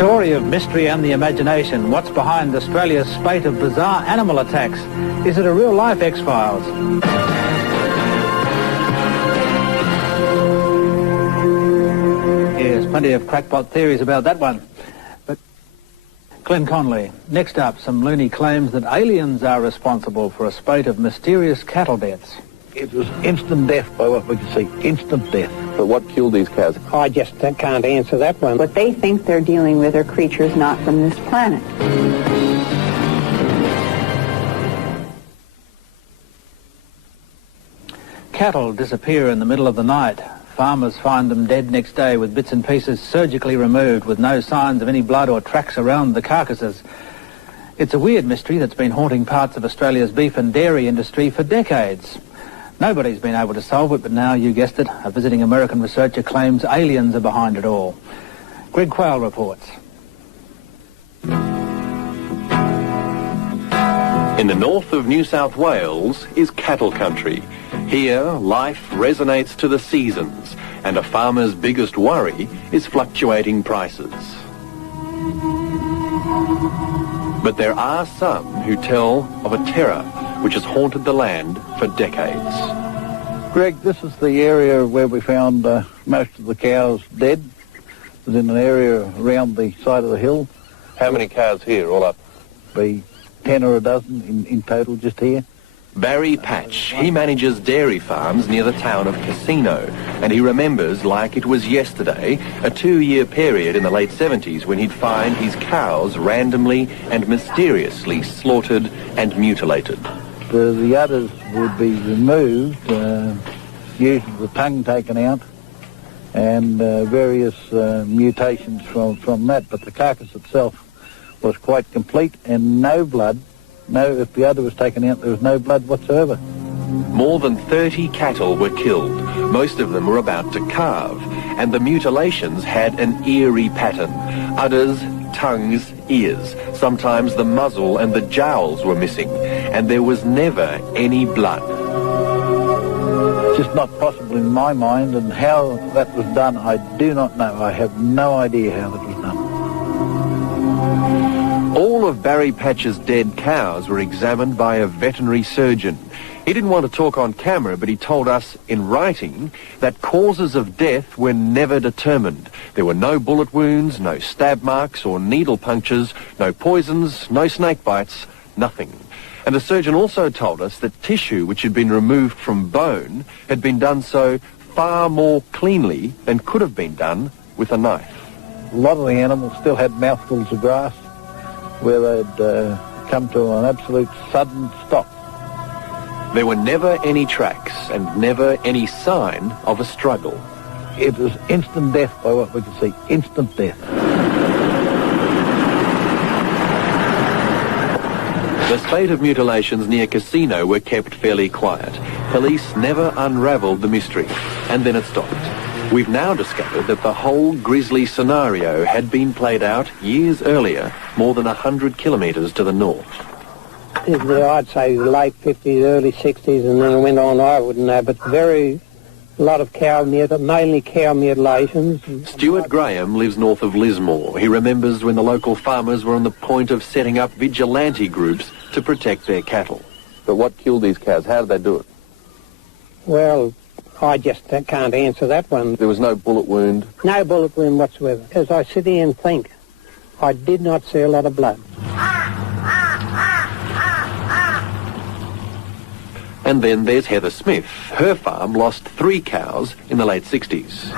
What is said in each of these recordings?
Story of mystery and the imagination. What's behind Australia's spate of bizarre animal attacks? Is it a real-life X-Files? Yes, plenty of crackpot theories about that one. But Glenn Conley, next up, some loony claims that aliens are responsible for a spate of mysterious cattle deaths. It was instant death by what we could see, instant death. But what killed these cows? I just can't answer that one. What they think they're dealing with are creatures not from this planet. Cattle disappear in the middle of the night. Farmers find them dead next day with bits and pieces surgically removed with no signs of any blood or tracks around the carcasses. It's a weird mystery that's been haunting parts of Australia's beef and dairy industry for decades. Nobody's been able to solve it, but now, you guessed it, a visiting American researcher claims aliens are behind it all. Greg Quayle reports. In the north of New South Wales is cattle country. Here, life resonates to the seasons, and a farmer's biggest worry is fluctuating prices. But there are some who tell of a terror which has haunted the land for decades. Greg, this is the area where we found most of the cows dead. It was in an area around the side of the hill. How many cows here, all up? Be 10 or a dozen in total just here. Barry Patch, he manages dairy farms near the town of Casino, and he remembers like it was yesterday, a 2-year period in the late 70s when he'd find his cows randomly and mysteriously slaughtered and mutilated. The udders would be removed, usually the tongue taken out, and various mutations from that, but the carcass itself was quite complete and no blood. No, if the udder was taken out, there was no blood whatsoever. More than 30 cattle were killed. Most of them were about to calve, and the mutilations had an eerie pattern. Udders, tongues, ears. Sometimes the muzzle and the jowls were missing, and there was never any blood. It's just not possible in my mind, and how that was done, I do not know. I have no idea how that was done. All of Barry Patch's dead cows were examined by a veterinary surgeon. He didn't want to talk on camera, but he told us in writing that causes of death were never determined. There were no bullet wounds, no stab marks or needle punctures, no poisons, no snake bites, nothing. And the surgeon also told us that tissue which had been removed from bone had been done so far more cleanly than could have been done with a knife. A lot of the animals still had mouthfuls of grass, where they'd come to an absolute sudden stop. There were never any tracks and never any sign of a struggle. It was instant death by what we could see, instant death. The spate of mutilations near Casino were kept fairly quiet. Police never unravelled the mystery, and then it stopped. We've now discovered that the whole grisly scenario had been played out years earlier, more than 100 kilometres to the north. I'd say the late 50s, early 60s, and then it went on, I wouldn't know, but a lot of mainly cow mutilations. Stuart Graham lives north of Lismore. He remembers when the local farmers were on the point of setting up vigilante groups to protect their cattle. But what killed these cows? How did they do it? Well, I just can't answer that one. There was no bullet wound? No bullet wound whatsoever. As I sit here and think, I did not see a lot of blood. And then there's Heather Smith. Her farm lost 3 cows in the late 60s.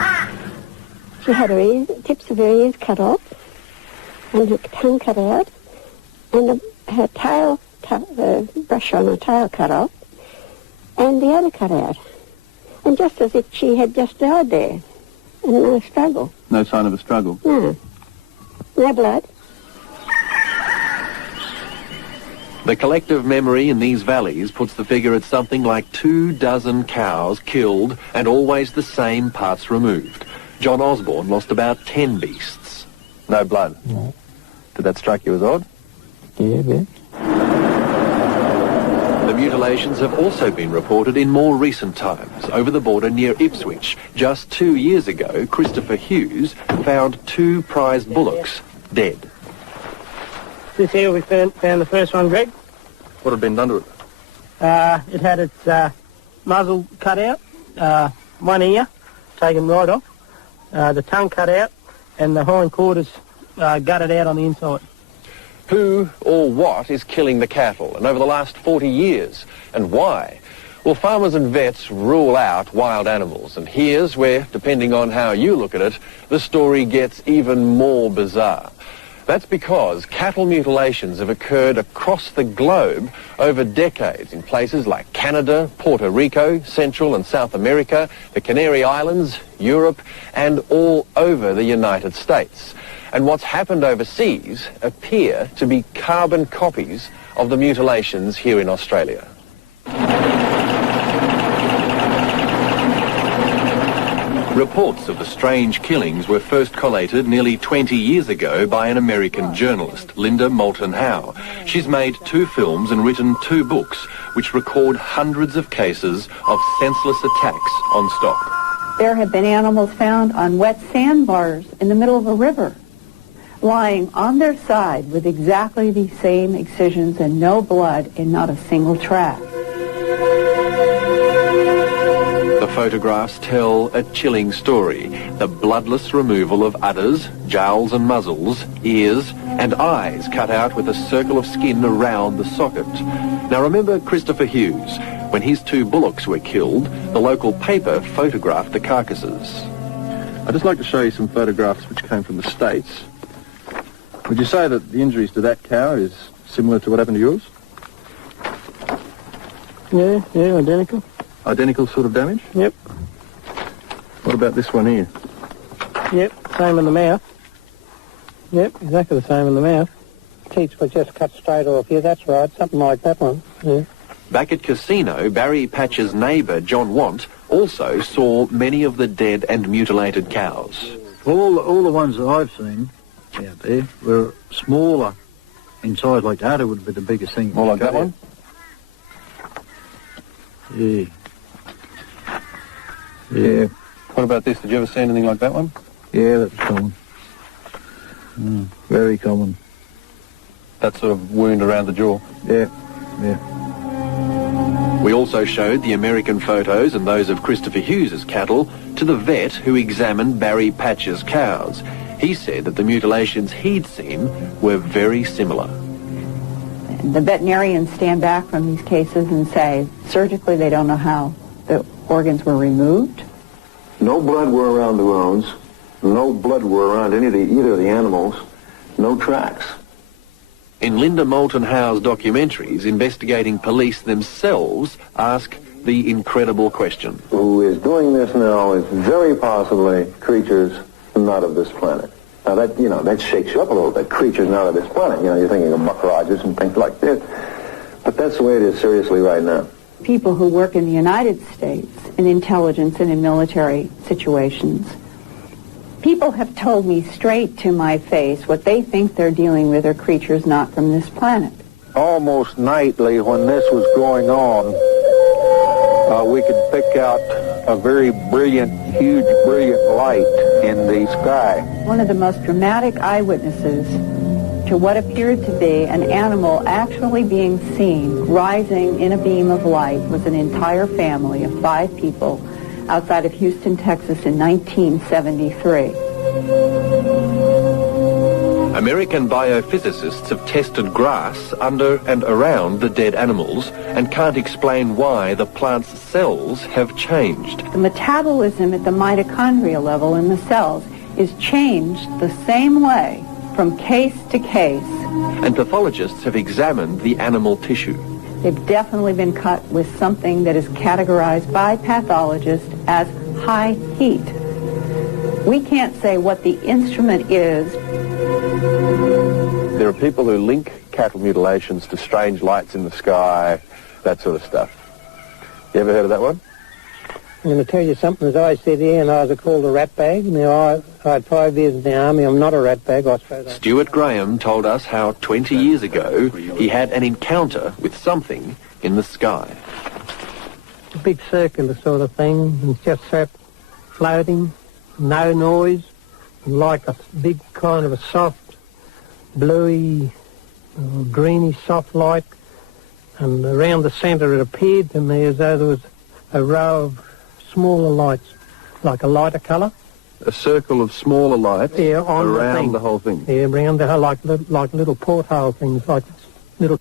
She had her tips of her ears cut off, and her tongue cut out, and her tail, brush on her tail cut off, and the other cut out. And just as if she had just died there, and no struggle. No sign of a struggle? No. No blood. The collective memory in these valleys puts the figure at something like 24 cows killed and always the same parts removed. John Osborne lost about 10 beasts. No blood? No. Did that strike you as odd? Yeah, a bit. The mutilations have also been reported in more recent times. Over the border near Ipswich, just 2 years ago, Christopher Hughes found 2 prized bullocks dead. This here we found the first one, Greg. What had been done to it? It had its muzzle cut out, one ear taken right off, the tongue cut out, and the hind quarters gutted out on the inside. Who or what is killing the cattle, and over the last 40 years, and why? Well, farmers and vets rule out wild animals, and here's where, depending on how you look at it, the story gets even more bizarre. That's because cattle mutilations have occurred across the globe over decades in places like Canada, Puerto Rico, Central and South America, the Canary Islands, Europe, and all over the United States. And what's happened overseas appear to be carbon copies of the mutilations here in Australia. Reports of the strange killings were first collated nearly 20 years ago by an American journalist, Linda Moulton Howe. She's made 2 films and written 2 books which record hundreds of cases of senseless attacks on stock. There have been animals found on wet sandbars in the middle of a river, lying on their side with exactly the same excisions and no blood in not a single track. The photographs tell a chilling story. The bloodless removal of udders, jowls and muzzles, ears and eyes cut out with a circle of skin around the socket. Now remember Christopher Hughes. When his 2 bullocks were killed, the local paper photographed the carcasses. I'd just like to show you some photographs which came from the States. Would you say that the injuries to that cow is similar to what happened to yours? Yeah, identical. Identical sort of damage? Yep. What about this one here? Yep, same in the mouth. Yep, exactly the same in the mouth. Teats were just cut straight off. Yeah, that's right, something like that one. Yeah. Back at Casino, Barry Patch's neighbour, John Want, also saw many of the dead and mutilated cows. All the ones that I've seen out there were smaller in size, like that would be the biggest thing. More like that one? Yeah. Yeah. What about this? Did you ever see anything like that one? Yeah, that's common. Very common. That sort of wound around the jaw? Yeah. We also showed the American photos and those of Christopher Hughes's cattle to the vet who examined Barry Patch's cows. He said that the mutilations he'd seen were very similar. The veterinarians stand back from these cases and say, surgically, they don't know how the organs were removed. No blood were around the wounds. No blood were around either of the animals. No tracks. In Linda Moulton Howe's documentaries, investigating police themselves ask the incredible question. Who is doing this now is very possibly creatures not of this planet. Now that shakes you up a little bit. Creatures not of this planet. You're thinking of Buck Rogers and things like this. But that's the way it is seriously right now. People who work in the United States in intelligence and in military situations, people have told me straight to my face what they think they're dealing with are creatures not from this planet. Almost nightly when this was going on, we could pick out a very huge brilliant light in the sky. One of the most dramatic eyewitnesses to what appeared to be an animal actually being seen rising in a beam of light was an entire family of 5 people outside of Houston, Texas in 1973. American biophysicists have tested grass under and around the dead animals and can't explain why the plant's cells have changed. The metabolism at the mitochondrial level in the cells is changed the same way from case to case. And pathologists have examined the animal tissue. They've definitely been cut with something that is categorized by pathologists as high heat. We can't say what the instrument is. There are people who link cattle mutilations to strange lights in the sky, that sort of stuff. You ever heard of that one? I'm going to tell you something. As I said here, and I was called a rat bag. Now, I had 5 years in the army. I'm not a rat bag, I suppose. Stuart Graham told us how 20 years ago he had an encounter with something in the sky. A big circular sort of thing, and just sat floating, no noise, like a big kind of a soft bluey, greeny, soft light, and around the centre it appeared to me as though there was a row of smaller lights, like a lighter colour. A circle of smaller lights on around the whole thing? Yeah, around the whole, like little porthole things, like little